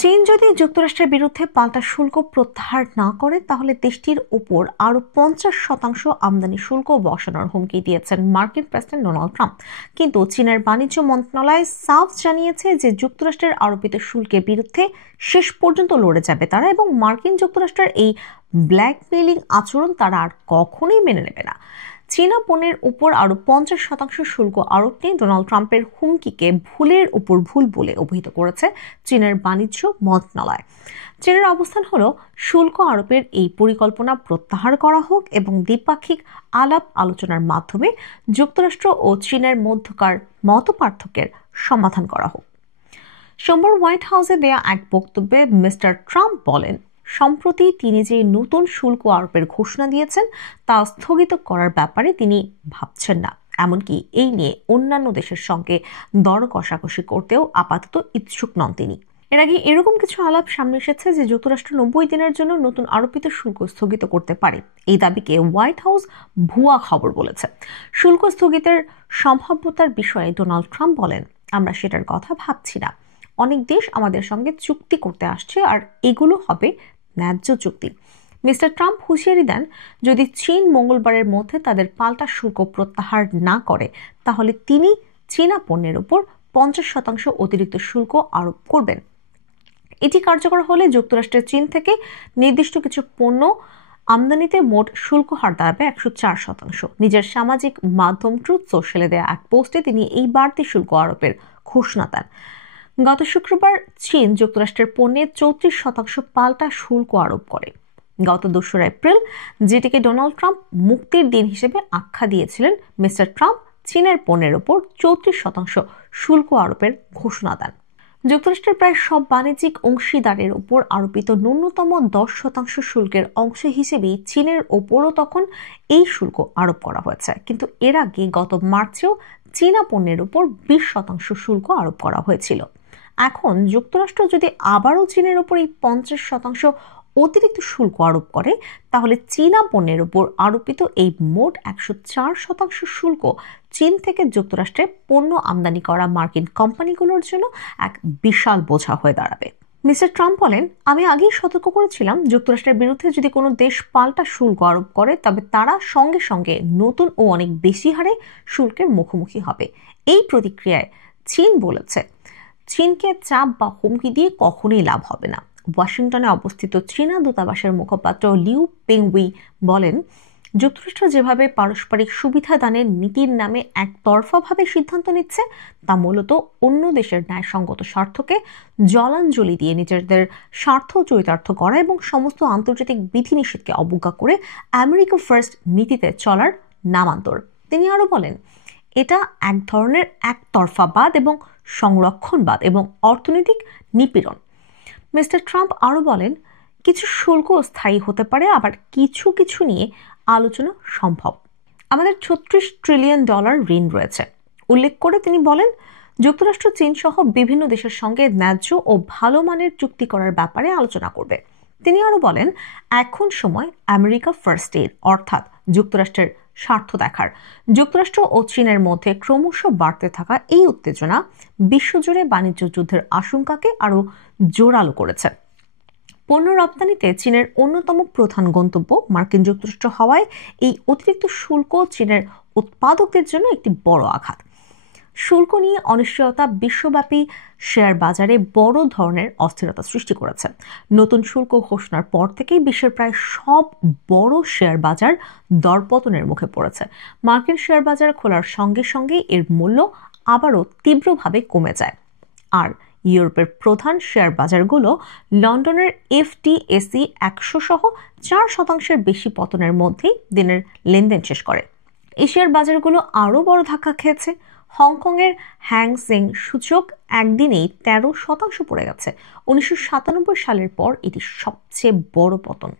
চীন যদি যুক্তরাষ্ট্রের বিরুদ্ধে পাল্টা শুল্ক প্রত্যাহার না করে তাহলে দেশটির উপর আরো 50% আমদানি শুল্ক বসানোর হুমকি দিয়েছেন মার্কিন প্রেসিডেন্ট ডোনাল্ড ট্রাম্প। কিন্তু চীনের বাণিজ্য মন্ত্রণালয় সাফ জানিয়েছে যে যুক্তরাষ্ট্রের আরোপিত শুল্কের বিরুদ্ধে শেষ পর্যন্ত লড়ে যাবে তারা, এবং মার্কিন যুক্তরাষ্ট্রের এই ব্ল্যাকমেইলিং আচরণ তারা আর কখনোই মেনে নেবে না। চীনা পণ্যের উপর আরো 50% শুল্ক আরোপ নিয়ে ডোনাল্ড ট্রাম্পের হুমকিকে ভুলের উপর ভুল বলে অভিহিত করেছে চীনের বাণিজ্য মন্ত্রণালয়। চীনের অবস্থান হলো শুল্ক আরোপের এই পরিকল্পনা প্রত্যাহার করা হোক এবং দ্বিপাক্ষিক আলাপ আলোচনার মাধ্যমে যুক্তরাষ্ট্র ও চীনের মধ্যকার মতপার্থক্যের সমাধান করা হোক। সোমবার হোয়াইট হাউসে দেয়া এক বক্তব্যে মিস্টার ট্রাম্প বলেন, সম্প্রতি তিনি যে নতুন শুল্ক আরোপের ঘোষণা দিয়েছেন তা স্থগিত করার ব্যাপারে তিনি ভাবছেন না, এমনকি এই নিয়ে অন্যান্য দেশের সঙ্গে দর কষাকষি করতেও আপাতত ইচ্ছুক নন তিনি। এর আগে এরকম কিছু আলাপ সামনে এসেছে যে যুক্তরাষ্ট্র 90 দিনের জন্য নতুন আরোপিত শুল্ক স্থগিত করতে পারে। এই দাবিকে হোয়াইট হাউস ভুয়া খবর বলেছে। শুল্ক স্থগিতের সম্ভাব্যতার বিষয়ে ডোনাল্ড ট্রাম্প বলেন, আমরা সেটার কথা ভাবছি না। অনেক দেশ আমাদের সঙ্গে চুক্তি করতে আসছে আর এগুলো হবে ন্যায্য চুক্তি। মিস্টার ট্রাম্প হুঁশিয়ারি দেন, যদি চীন মঙ্গলবারের মধ্যে তাদের পাল্টা শুল্ক প্রত্যাহার না করে তাহলে তিনি চীনা পণ্যের উপর 50% অতিরিক্ত শুল্ক আরোপ করবেন। এটি কার্যকর হলে যুক্তরাষ্ট্রের চীন থেকে নির্দিষ্ট কিছু পণ্য আমদানিতে মোট শুল্ক হার দাঁড়াবে 104%। নিজের সামাজিক মাধ্যম ট্রুথ সোশ্যালে দেয়া এক পোস্টে তিনি এই বাড়তি শুল্ক আরোপের ঘোষণা দেন। গত শুক্রবার চীন যুক্তরাষ্ট্রের পণ্যে 34% পাল্টা শুল্ক আরোপ করে। গত 2 এপ্রিল, যেটিকে ডোনাল্ড ট্রাম্প মুক্তির দিন হিসেবে আখ্যা দিয়েছিলেন, মিস্টার ট্রাম্প চীনের পণ্যের উপর 34% শুল্ক আরোপের ঘোষণা দেন। যুক্তরাষ্ট্রের প্রায় সব বাণিজ্যিক অংশীদারের উপর আরোপিত ন্যূনতম 10% শুল্কের অংশ হিসেবেই চীনের ওপরও তখন এই শুল্ক আরোপ করা হয়েছে। কিন্তু এর আগে গত মার্চেও চীনা পণ্যের উপর 20% শুল্ক আরোপ করা হয়েছিল। এখন যুক্তরাষ্ট্র যদি আবারও চীনের উপর এই 50% অতিরিক্ত শুল্ক আরোপ করে তাহলে চীনা পণ্যের উপর আরোপিত এই মোট 104% শুল্ক চীন থেকে যুক্তরাষ্ট্রে পণ্য আমদানি করা মার্কিন কোম্পানিগুলোর জন্য এক বিশাল বোঝা হয়ে দাঁড়াবে। মিস্টার ট্রাম্প বলেন, আমি আগেই সতর্ক করেছিলাম যুক্তরাষ্ট্রের বিরুদ্ধে যদি কোনো দেশ পাল্টা শুল্ক আরোপ করে তবে তারা সঙ্গে সঙ্গে নতুন ও অনেক বেশি হারে শুল্কের মুখোমুখি হবে। এই প্রতিক্রিয়ায় চীন বলেছে, চীনকে চাপ বা হুমকি দিয়ে কখনোই লাভ হবে না। ওয়াশিংটনে অবস্থিত চীনা দূতাবাসের মুখপাত্র লিউ পেংউই বলেন, যুক্তরাষ্ট্র যেভাবে পারস্পরিক সুবিধা দানের নীতির নামে একতরফাভাবে সিদ্ধান্ত নিচ্ছে তা মূলত অন্য দেশের ন্যায়সঙ্গত স্বার্থকে জলাঞ্জলি দিয়ে নিজেদের স্বার্থ চরিতার্থ করা এবং সমস্ত আন্তর্জাতিক বিধিনিষেধকে অবজ্ঞা করে আমেরিকা ফার্স্ট নীতিতে চলার নামান্তর। তিনি আরো বলেন, এটা এক ধরনের একতরফাবাদ এবং সংরক্ষণবাদ এবং অর্থনৈতিক নিপীড়ন। মিস্টার ট্রাম্প আরো বলেন, কিছু শুল্ক স্থায়ী হতে পারে, আবার কিছু কিছু নিয়ে আলোচনা সম্ভব। আমাদের $36 ট্রিলিয়ন ঋণ রয়েছে উল্লেখ করে তিনি বলেন, যুক্তরাষ্ট্র চীন সহ বিভিন্ন দেশের সঙ্গে ন্যায্য ও ভালো মানের চুক্তি করার ব্যাপারে আলোচনা করবে। তিনি আরো বলেন, এখন সময় আমেরিকা ফার্স্টের, অর্থাৎ যুক্তরাষ্ট্রের স্বার্থ দেখার। যুক্তরাষ্ট্র ও চীনের মধ্যে ক্রমশ বাড়তে থাকা এই উত্তেজনা বিশ্বজুড়ে বাণিজ্য যুদ্ধের আশঙ্কাকে আরো জোরালো করেছে। পণ্য রপ্তানিতে চীনের অন্যতম প্রধান গন্তব্য মার্কিন যুক্তরাষ্ট্র হওয়ায় এই অতিরিক্ত শুল্ক চীনের উৎপাদকদের জন্য একটি বড় আঘাত। শুল্ক নিয়ে অনিশ্চয়তা বিশ্বব্যাপী শেয়ার বাজারে বড় ধরনের অস্থিরতা সৃষ্টি করেছে। নতুন শুল্ক ঘোষণার পর থেকেই বিশ্বের প্রায় সব বড় শেয়ার বাজার দরপতনের মুখে পড়েছে। মার্কিন শেয়ার বাজার খোলার সঙ্গে সঙ্গে এর মূল্য আবারও তীব্রভাবে কমে যায়। আর ইউরোপের প্রধান শেয়ার বাজারগুলো লন্ডনের FTSE 100 সহ 4% বেশি পতনের মধ্যেই দিনের লেনদেন শেষ করে। এশিয়ার বাজারগুলো আরও বড় ধাক্কা খেয়েছে। হংকংয়ের হ্যাং সেং সূচক একদিনেই 13% পড়ে গেছে। 1997 সালের পর এটি সবচেয়ে বড় পতন।